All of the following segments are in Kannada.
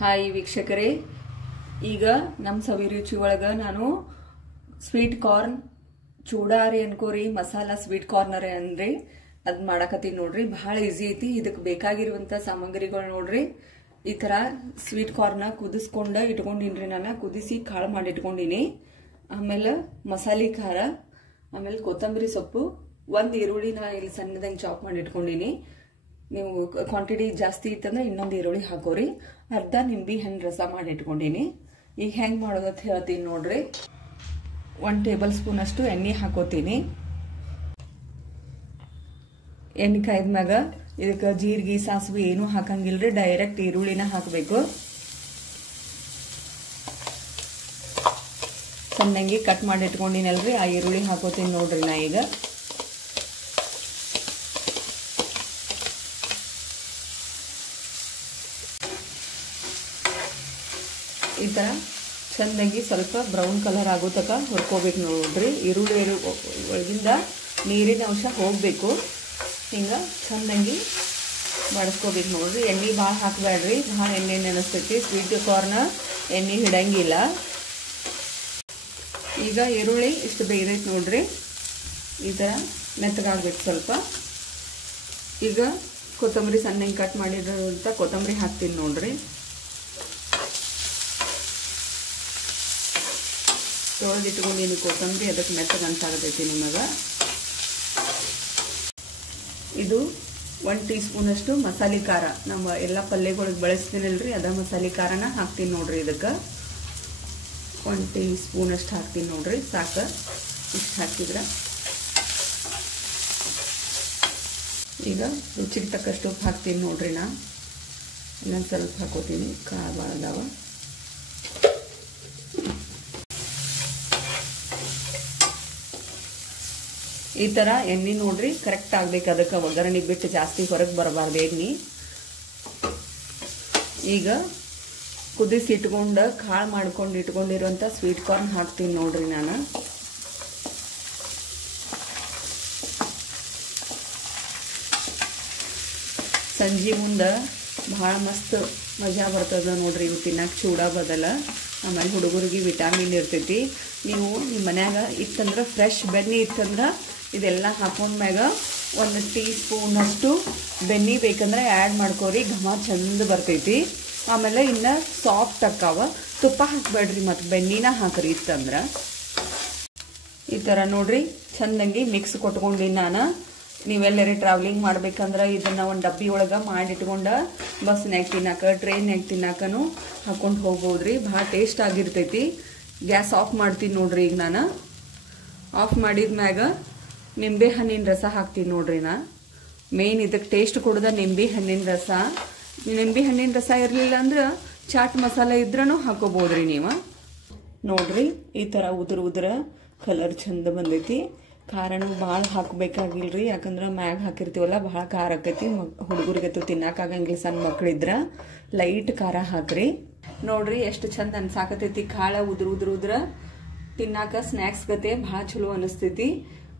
ಹಾಯ್ ವೀಕ್ಷಕರೇ, ಈಗ ನಮ್ಮ ಸವಿರುಚಿ ಒಳಗ ನಾನು ಸ್ವೀಟ್ ಕಾರ್ನ್ ಚೂಡಾರಿ ಅನ್ಕೋರಿ ಮಸಾಲಾ ಸ್ವೀಟ್ ಕಾರ್ನರ್ ಅಂದ್ರಿ ಅದ್ ಮಾಡಕತ್ತೀನಿ ನೋಡ್ರಿ. ಬಹಳ ಈಸಿ ಐತಿ. ಇದಕ್ಕೆ ಬೇಕಾಗಿರುವಂತ ಸಾಮಗ್ರಿಗಳು ನೋಡ್ರಿ. ಈ ತರ ಸ್ವೀಟ್ ಕಾರ್ನ್ ಕುದಿಸ್ಕೊಂಡ ಇಟ್ಕೊಂಡಿನ್ರಿ. ನಾನು ಕುದಿಸಿ ಕಾಳು ಮಾಡಿ ಇಟ್ಕೊಂಡಿನಿ. ಆಮೇಲೆ ಮಸಾಲೆ ಖಾರ, ಆಮೇಲೆ ಕೊತ್ತಂಬರಿ ಸೊಪ್ಪು, ಒಂದ್ ಈರುಳ್ಳಿನ ಇಲ್ಲಿ ಸಣ್ಣದಂಗೆ ಚಾಪ್ ಮಾಡಿ ಇಟ್ಕೊಂಡಿನಿ. ನೀವು ಕ್ವಾಂಟಿಟಿ ಜಾಸ್ತಿ ಇತ್ತಂದ್ರೆ ಇನ್ನೊಂದು ಈರುಳ್ಳಿ ಹಾಕೋರಿ. ಅರ್ಧ ನಿಂಬೆ ಹಣ್ಣು ರಸ ಮಾಡಿ ಇಟ್ಕೊಂಡಿನಿ. ಈಗ ಹೆಂಗ್ ಮಾಡೋದಂತ ಹೇಳ್ತೀನಿ ನೋಡ್ರಿ. 1 ಟೇಬಲ್ ಸ್ಪೂನ್ ಅಷ್ಟು ಎಣ್ಣೆ ಹಾಕೋತೀನಿ. ಎಣ್ಣೆ ಕಾಯ್ದ್ಮ್ಯಾಗ ಇದಕ್ಕೆ ಜೀರಿಗೆ ಸಾಸಿವೆ ಏನು ಹಾಕಂಗಿಲ್ರಿ, ಡೈರೆಕ್ಟ್ ಈರುಳ್ಳಿನ ಹಾಕಬೇಕು. ಸಣ್ಣಂಗಿ ಕಟ್ ಮಾಡಿ ಇಟ್ಕೊಂಡಿನಲ್ರಿ, ಆ ಈರುಳ್ಳಿ ಹಾಕೋತೀನಿ ನೋಡ್ರಿ. ನಾ ಈಗ ಈ ತರ ಚಂದಾಗಿ ಸ್ವಲ್ಪ ಬ್ರೌನ್ ಕಲರ್ ಆಗೋ ತನಕ ಹುರ್ಕೋಬೇಕು ನೋಡ್ರಿ. ಈರುಳ್ಳಿ ಒಳಗಿಂದ ನೀರಿನ ಅಂಶ ಹೋಗ್ಬೇಕು. ಹಿಂಗ ಚಂದಾಗಿ ಮಾಡಿಸ್ಕೋಬೇಕು ನೋಡ್ರಿ. ಎಣ್ಣೆ ಭಾಳ ಹಾಕಬೇಡ್ರಿ, ಭಾಳ ಎಣ್ಣೆ ನೆನೆಸ್ತೈತಿ. ಸ್ವೀಟ್ ಕಾರ್ನ್ ಎಣ್ಣೆ ಹಿಡಂಗಿಲ್ಲ. ಈಗ ಈರುಳ್ಳಿ ಇಷ್ಟು ಬೇಯ್ದೈತಿ ನೋಡ್ರಿ. ಈ ತರ ಮೆತ್ತಗಾಗ್ಬೇಕು ಸ್ವಲ್ಪ. ಈಗ ಕೊತ್ತಂಬರಿ ಸಣ್ಣಗೆ ಕಟ್ ಮಾಡಿರೋಂಥ ಕೊತ್ತಂಬರಿ ಹಾಕ್ತೀನಿ ನೋಡ್ರಿ. ತೊಳೆದಿಟ್ಕೊಂಡಿನಿ ಕೊತ್ತಂಬರಿ, ಅದಕ್ಕೆ ಮೆತ್ತಗೆ ಅನ್ಸಾಗತೈತಿ ನಿಮಗೆ. ಇದು 1 ಟೀ ಸ್ಪೂನ್ ಅಷ್ಟು ಮಸಾಲೆ ಖಾರ, ನಮ್ಮ ಎಲ್ಲ ಪಲ್ಯಗಳಿಗೆ ಬಳಸ್ತೀನಲ್ರಿ, ಅದ ಮಸಾಲೆ ಖಾರನ ಹಾಕ್ತೀನಿ ನೋಡ್ರಿ. ಇದಕ್ಕೆ 1 ಟೀ ಸ್ಪೂನ್ ಅಷ್ಟು ಹಾಕ್ತೀನಿ ನೋಡ್ರಿ. ಸಾಕು, ಇಷ್ಟು ಹಾಕಿದ್ರೆ. ಈಗ ರುಚಿಗೆ ತಕ್ಕಷ್ಟು ಉಪ್ಪು ಹಾಕ್ತೀನಿ ನೋಡ್ರಿ. ನಾ ಇನ್ನೊಂದು ಸ್ವಲ್ಪ ಹಾಕೋತೀನಿ, ಖಾರ ಭಾಳ ಅದಾವ. ಈ ತರ ಎಣ್ಣೆ ನೋಡ್ರಿ ಕರೆಕ್ಟ್ ಆಗ್ಬೇಕು. ಅದಕ್ಕೆ ಒಗ್ಗರಣೆ ಬಿಟ್ಟು ಜಾಸ್ತಿ ಹೊರಗೆ ಬರಬಾರ್ದು ಎಣ್ಣೆ. ಈಗ ಕುದಿಸಿ ಇಟ್ಕೊಂಡು ಕಾಳು ಮಾಡ್ಕೊಂಡು ಇಟ್ಕೊಂಡಿರುವಂತ ಸ್ವೀಟ್ ಕಾರ್ನ್ ಹಾಕ್ತೀನಿ ನೋಡ್ರಿ. ನಾನು ಸಂಜೆ ಮುಂದೆ ಭಾಳ ಮಸ್ತ್ ಮಜಾ ಬರ್ತದ ನೋಡ್ರಿ. ಇವು ತಿನ್ನಕ್ಕೆ ಚೂಡ ಬದಲ. ಆಮೇಲೆ ಹುಡುಗರಿಗೆ ವಿಟಾಮಿನ್ ಇರ್ತೈತಿ. ನೀವು ನಿಮ್ಮ ಮನ್ಯಾಗ ಇತ್ತಂದ್ರೆ ಫ್ರೆಶ್ ಬೆಣ್ಣೆ ಇತ್ತಂದ್ರೆ ಇದೆಲ್ಲ ಹಾಕೊಂಡ್ಮ್ಯಾಗ 1 ಟೀ ಸ್ಪೂನ್ ಅಷ್ಟು ಬೆಣ್ಣೆ ಬೇಕಂದ್ರೆ ಆ್ಯಡ್ ಮಾಡ್ಕೋರಿ. ಘಮ ಚಂದ ಬರ್ತೈತಿ. ಆಮೇಲೆ ಇನ್ನು ಸಾಫ್ಟ್ ಅಕ್ಕಾವ. ತುಪ್ಪ ಹಾಕಬೇಡ್ರಿ, ಮತ್ತು ಬೆಣ್ಣೆನ ಹಾಕ್ರಿ ಇತ್ತಂದ್ರೆ. ಈ ಥರ ನೋಡ್ರಿ ಚಂದಂಗಿ ಮಿಕ್ಸ್ ಕೊಟ್ಕೊಂಡು ನಾನು ನೀವೆಲ್ಲರೂ ಟ್ರಾವೆಲಿಂಗ್ ಮಾಡ್ಬೇಕಂದ್ರೆ ಇದನ್ನು ಒಂದು ಡಬ್ಬಿ ಒಳಗೆ ಮಾಡಿಟ್ಕೊಂಡು ಬಸ್ನ್ಯಾಗ ತಿನ್ನಾಕ, ಟ್ರೈನ್ಯಾಗ ತಿನ್ನಾಕನು ಹಾಕೊಂಡು ಹೋಗ್ಬೋದ್ರಿ. ಭಾಳ ಟೇಸ್ಟ್ ಆಗಿರ್ತೈತಿ. ಗ್ಯಾಸ್ ಆಫ್ ಮಾಡ್ತೀನಿ ನೋಡ್ರಿ. ಈಗ ನಾನು ಆಫ್ ಮಾಡಿದ್ಮ್ಯಾಗ ನಿಂಬೆ ಹಣ್ಣಿನ ರಸ ಹಾಕ್ತೀನಿ ನೋಡ್ರಿ. ನಾ ಮೇನ್ ಇದಕ್ಕೆ ಟೇಸ್ಟ್ ಕೊಡೋದ ನಿಂಬೆ ಹಣ್ಣಿನ ರಸ. ನಿಂಬೆ ಹಣ್ಣಿನ ರಸ ಇರಲಿಲ್ಲ ಅಂದ್ರೆ ಚಾಟ್ ಮಸಾಲ ಇದ್ರೂ ಹಾಕೋಬೋದ್ರಿ ನೀವು. ನೋಡ್ರಿ ಈ ಥರ ಉದುರ ಕಲರ್ ಚಂದ ಬಂದೈತಿ. ಖಾರನೂ ಭಾಳ ಹಾಕಬೇಕಾಗಿಲ್ರಿ, ಯಾಕಂದ್ರೆ ಮ್ಯಾಗ ಹಾಕಿರ್ತೀವಲ್ಲ ಭಾಳ ಖಾರ ಆಕೈತಿ. ಹುಡುಗರಿಗತ್ತು ತಿನ್ನಕ್ಕಾಗಂಗಿಲ್ಲ, ಸಣ್ಣ ಮಕ್ಕಳಿದ್ರ ಲೈಟ್ ಖಾರ ಹಾಕ್ರಿ. ನೋಡ್ರಿ ಎಷ್ಟು ಚಂದ ಅನ್ಸಾಕತೈತಿ. ಕಾಳ ಉದ್ರ ತಿನ್ನಾಕ ಸ್ನ್ಯಾಕ್ಸ್ ಗತೆ ಭಾಳ ಚಲೋ ಅನಿಸ್ತೈತಿ.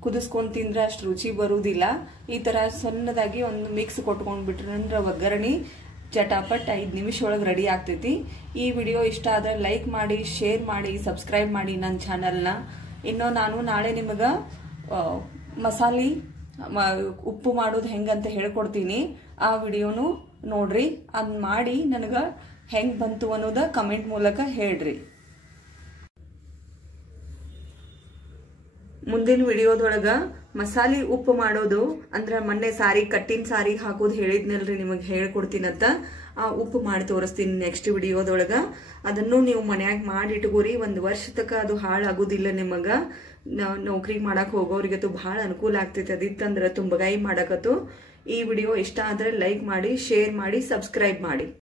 ಕುದಿಸ್ಕೊಂಡು ತಿಂದ್ರೆ ಅಷ್ಟು ರುಚಿ ಬರುವುದಿಲ್ಲ. ಈ ಥರ ಸಣ್ಣದಾಗಿ ಒಂದು ಮಿಕ್ಸ್ ಕೊಟ್ಕೊಂಡ್ಬಿಟ್ರಂದ್ರೆ ಒಗ್ಗರಣೆ ಚಟಾಪಟ್ 5 ನಿಮಿಷ ಒಳಗೆ ರೆಡಿ ಆಗ್ತೈತಿ. ಈ ವಿಡಿಯೋ ಇಷ್ಟ ಆದ್ರೆ ಲೈಕ್ ಮಾಡಿ, ಶೇರ್ ಮಾಡಿ, ಸಬ್ಸ್ಕ್ರೈಬ್ ಮಾಡಿ ನನ್ನ ಚಾನಲ್ನ. ಇನ್ನು ನಾನು ನಾಳೆ ನಿಮಗೆ ಮಸಾಲೆ ಉಪ್ಪು ಮಾಡೋದು ಹೆಂಗಂತ ಹೇಳ್ಕೊಡ್ತೀನಿ. ಆ ವಿಡಿಯೋನು ನೋಡ್ರಿ. ಅದ್ ಮಾಡಿ ನನಗೆ ಹೆಂಗ್ ಬಂತು ಅನ್ನೋದ ಕಮೆಂಟ್ ಮೂಲಕ ಹೇಳ್ರಿ. ಮುಂದಿನ ವಿಡಿಯೋದೊಳಗ ಮಸಾಲೆ ಉಪ್ಪು ಮಾಡೋದು ಅಂದ್ರೆ ಮೊನ್ನೆ ಕಟ್ಟಿನ ಸಾರಿ ಹಾಕೋದು ಹೇಳಿದ್ನಲ್ರಿ, ನಿಮಗೆ ಹೇಳ್ಕೊಡ್ತೀನಂತ. ಆ ಉಪ್ಪು ಮಾಡಿ ತೋರಿಸ್ತೀನಿ ನೆಕ್ಸ್ಟ್ ವಿಡಿಯೋದೊಳಗ. ಅದನ್ನು ನೀವು ಮನ್ಯಾಗ ಮಾಡಿ ಇಟ್ಕೋರಿ. 1 ವರ್ಷ ತನಕ ಅದು ಹಾಳಾಗೋದಿಲ್ಲ. ನಿಮಗ ನೌಕರಿ ಮಾಡಕ್ ಹೋಗೋರಿಗತ್ತು ಬಹಳ ಅನುಕೂಲ ಆಗ್ತೈತಿ. ಅದಿತ್ತಂದ್ರೆ ತುಂಬಗಾಯಿ ಮಾಡಕತ್ತು. ಈ ವಿಡಿಯೋ ಇಷ್ಟ ಆದ್ರೆ ಲೈಕ್ ಮಾಡಿ, ಶೇರ್ ಮಾಡಿ, ಸಬ್ಸ್ಕ್ರೈಬ್ ಮಾಡಿ.